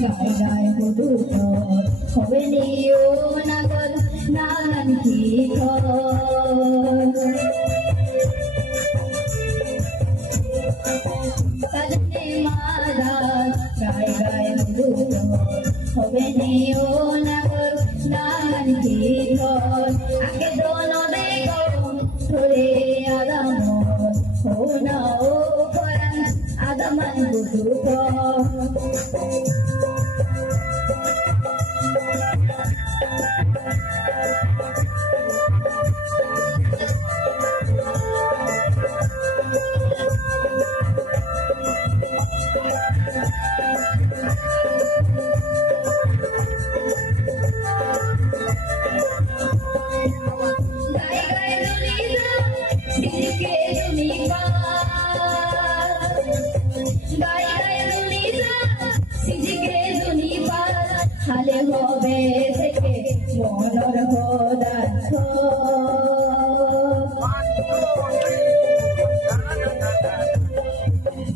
Gai gai kudu to Hoveniyo nagar nan ki ko Sajne mara gai gai kudu to Hoveniyo nagar nan ki ko Ake dono dego thore adamo Hona o koran adaman kudu to Hale hobe seke monor hodatho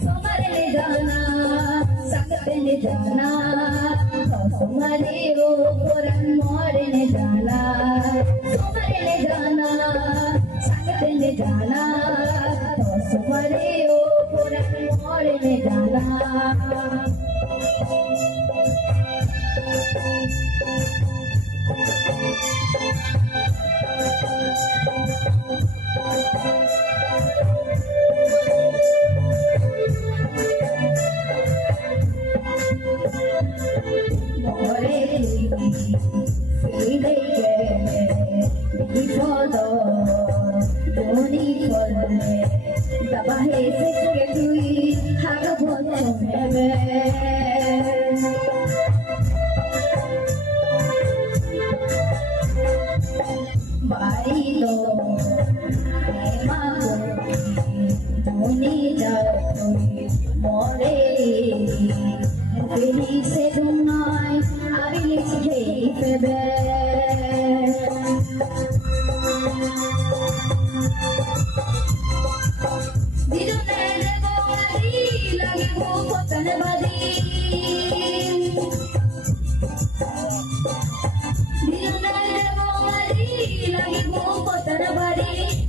Somare ne jana sagte ne jana Somare o koran more ne jana Somare ne jana sagte ne jana Somare o koran more ne jana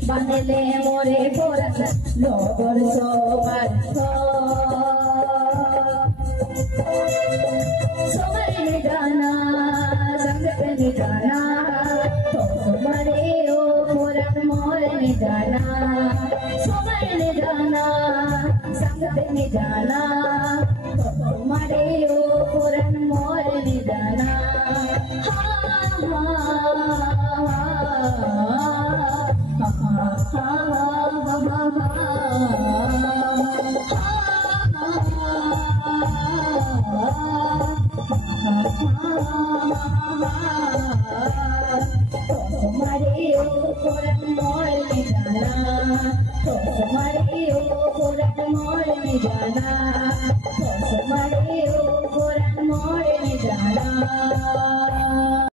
Banele more korat logor sobar somare ne jana sangat ne jana somare o korat more ne jana somare ne jana sangat ne jana somare o korat more ne jana Somare o